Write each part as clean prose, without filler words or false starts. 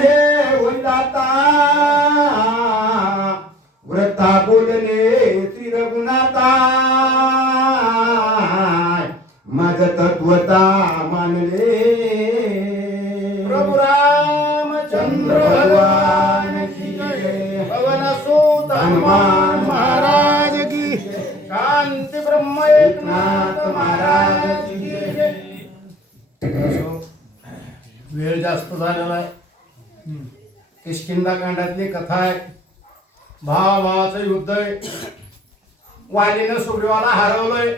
हे वैदाता व्रता बोलले श्री रघुनाथा माझ तत्वता मानले प्रभु रामचंद्र भगवान की जय पवन सुत हनुमान महाराज की शांती ब्रह्म एकनाथ महाराज की जय. वेळ जास्त झालेला आहे. किष्किंधा कांडातली कथा आहे. भावाचं युद्ध आहे. वालीनं सुग्रीवाला हरवलंय.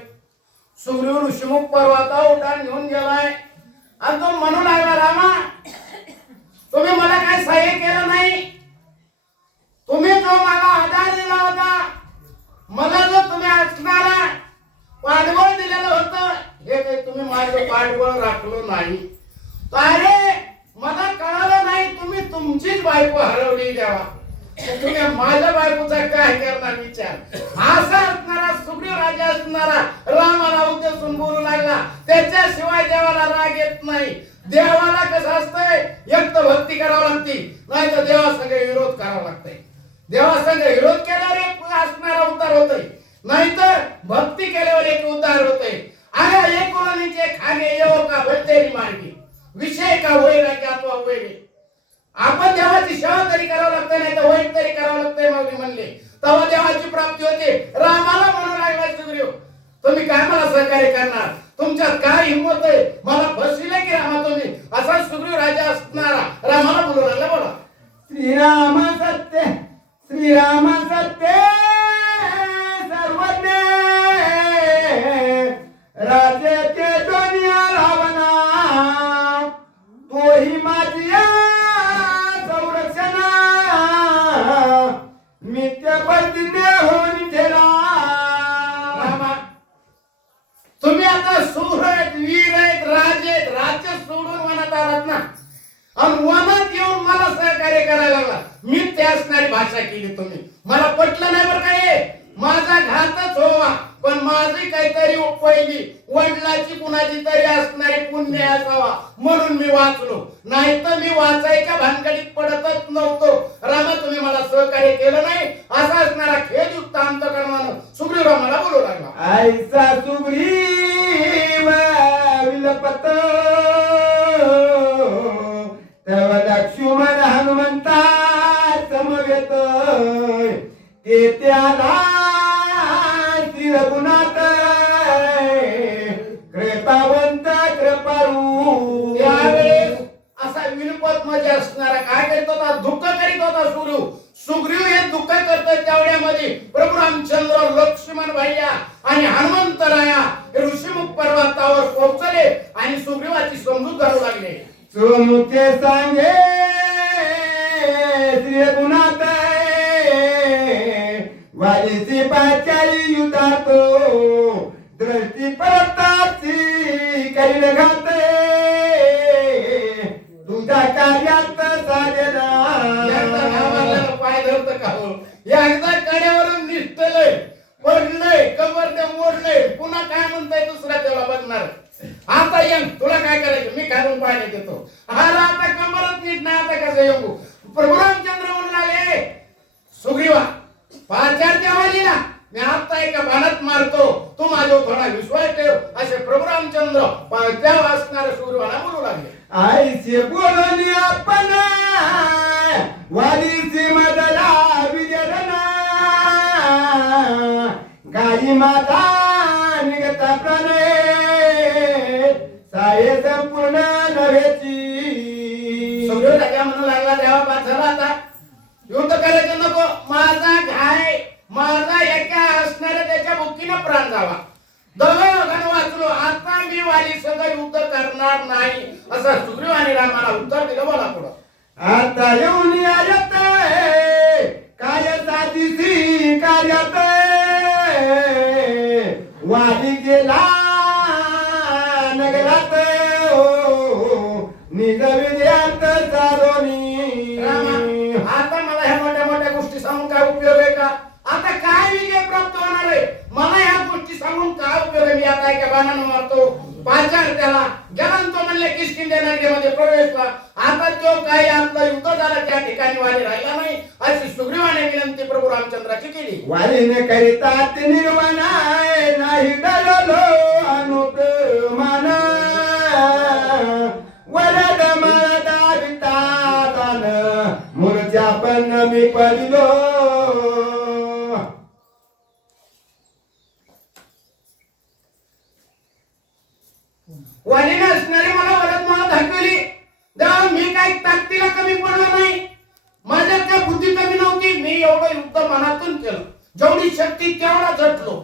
सुग्रीव ऋषिमुख पर्वतावर उड्डाण घेऊन गेलाय आणि तो म्हणू लागला रामा तुम्ही मला काय सहाय्य केलं नाही. तुम्ही जो मला आधार दिला होता मला जो तुम्ही असणारा पाठबळ दिलेलं होतं हे काही तुम्ही माझं पाठबळ राखलं नाही. अरे मला कळालं नाही तुम्ही तुमचीच बायको हरवली देवा. तुम्ही माझ्या बायकोचा काय करणार विचार. असा असणारा सुग्रीव राजा असणारा रामाला उद्देशून बोलू लागला. त्याच्याशिवाय देवाला राग येत नाही. देवाला कसं असतंय एक तर भक्ती करावं लागते नाही तर देवासंग विरोध करावा लागतंय. देवासंग विरोध केल्यावर एक असणारा उद्धार होतोय नाहीतर भक्ती केल्यावर एक उद्धार होतोय. अरे एकोणीचे खाणे येऊ का भटतेरी मार्गी विषय का वैराग्य अथवा वैरे. आपण देवाची सेवा तरी करावं लागतं नाही तर वाईट तरी करावं लागतंय माऊली म्हणले तेव्हा देवाची प्राप्ती होते. रामाला म्हणू लागला सुग्रीव तुम्ही काय मला सहकार्य करणार. तुमच्यात काय हिंमत आहे मला फसविले की रामा तुम्ही. असा सुग्रीव राजा असणारा रामाला बोलू लागला. बोला श्रीराम सत्य श्रीराम सत्य सर्वज्ञ राजे के दुनिया रावणा तोही माझी संरक्षणा मित्य पतीने होऊन ठेला. रामा तुम्ही आता सूर आहेत वीर आहेत राजे आहेत. राज्य सोडून वनात आलात ना आणि वनात येऊन मला सहकार्य करायला लागला. मी ते असणारी भाषा केली तुम्ही मला पटलं नाही बरं काय. माझा घातच होवा पण माझी काहीतरी पहिली वडिलाची कुणाची तरी असणारी पुण्य असावा म्हणून मी वाचलो नाही तर मी वाचायच्या भानगडीत पडतच नव्हतो. रामा तुम्ही मला सहकार्य केलं नाही. असा असणारा खेदयुक्त अंतकरणानं सुग्रीव रामाला बोलू लागला. ऐसा सुग्रीव विलपत तेव्हा लक्ष्मण हनुमंता समवेत ते त्याला श्री रघुनाथ कृपावंत कृपारू. त्यावेळेस असा विलपत मध्ये असणारा काय करीत होता दुःख करीत होता सुग्रीव. सुग्रीव हे दुःख करतोय तेवढ्यामध्ये प्रभू रामचंद्र लक्ष्मण भैया आणि हनुमंतराया हे ऋषिमुख पर्वतावर पोहोचले आणि सुग्रीवाची समजूत घालू लागले. सोनुके सांगे श्री रघुनाथ वालीची पाचारी युद्धातो दृष्टी परताची करील घाते तुझ्या कार्यात साधेला. पाय धरत का हो एकदा कड्यावरून निसटलंय पडलंय कबर ते मोडलंय पुन्हा काय म्हणताय दुसरा तेवढा बघणार. आता येऊन तुला काय करायचं मी घालून पाहिजे देतो. हा आता कंबरच नीट नाही आता कसं येऊ. प्रभू रामचंद्र म्हणून आले सुग्रीवा पाचार देवालीला मी आता एका बाणात मारतो तू माझ्यावर थोडा विश्वास ठेव असे प्रभू रामचंद्र त्या वाचणाऱ्या सुग्रीवाला बोलू लागले. आईचे बोलून आपण वालीची मदला विजरणा गाई माता निगता प्रणय साये संपूर्ण नव्हेची. सुग्रीव राजा म्हणू लागला देवा पाचाला आता युद्ध करायचं नको. माझा घाय माझा एका असणाऱ्या त्याच्या बुक्कीनं प्राण जावा. दोघांना वाचलो आता मी वाली सगळं युद्ध करणार नाही असं सुग्रीव आणि रामाला उत्तर दिलं. बोला पुढं. आता येऊन येत काय साधीची कार्यात वाली गेला नगरात निज विद्यार्थ सारोनी. आता मला ह्या मोठ्या मोठ्या गोष्टी सांगून काय उपयोग आहे का. आता काय विजय प्राप्त होणार आहे मला ह्या गोष्टी सांगून काय उपयोग आहे. मी आता एका बाणानं मारतो पाचार त्याला गेला तो म्हणले किष्किंध्या नगरीमध्ये प्रवेशला. आता तो काही आपलं युद्ध ठिकाणी वाली राहिला नाही अशी सुग्रीवाने विनंती प्रभू रामचंद्राची केली. वालीने करितात निर्वाणाय नाही डळलो अनुप्रमान वरद मळदा वितादान मूर्त्या पण मी पडलो. वालीने असणारी मला वरद मला दाखवली. देवा मी काही ताकदीला कमी पडलो नाही, माझ्यात काय बुद्धी कमी नव्हती. मी एवढं युद्ध मनातून केलं, जेवढी शक्ती तेवढा झटलो.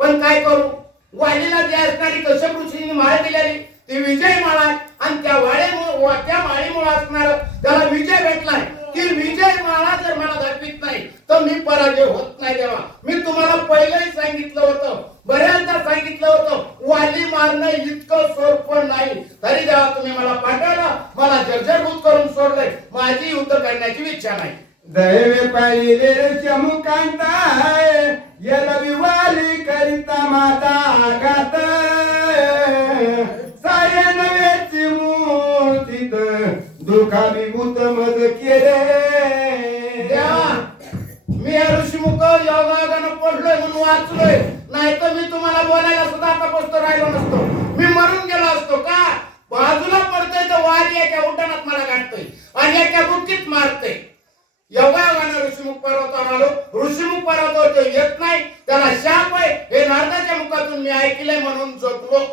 पण काय करू, वालीला जी असणारी कश्यप ऋषींनी माळ दिलेली ती विजय माळ आहे आणि त्या त्या माळीमुळे असणार त्याला विजय भेटलाय. ती विजय माळा जर मला दाखवित नाही तर मी पराजय होत नाही. देवा मी तुम्हाला पहिलेही सांगितलं होतं, बऱ्याचदा सांगितलं होतं, वाली मारणं इतकं सोपं नाही. तरी देवा तुम्ही मला पाठवलं, मला जर्जरभूत करून सोडलंय. माझी युद्ध करण्याची इच्छा नाही. दैवे पाहिले चमुकांताय यलवी वाली करिता माता गात सायन वेची मूर्तीत दुखाभिभूत मज केले. देवा मी या ऋषीमुख योगायोगानं पडलोय म्हणून वाचलोय, नाही तर मी तुम्हाला बोलायला सुद्धा आता बसतो राहिलो नसतो. मी मरून गेलो असतो का? बाजूला पडतोय तर वारी एका उठाणात मला गाठतोय आणि एका बुक्कीत मारतोय. योगायोगानं ऋषीमुख पर्वतावर आलो. ऋषीमुख पर्वतावर तो येत नाही, त्याला शाप आहे हे नारदाच्या मुखातून मी ऐकलंय म्हणून जगलो.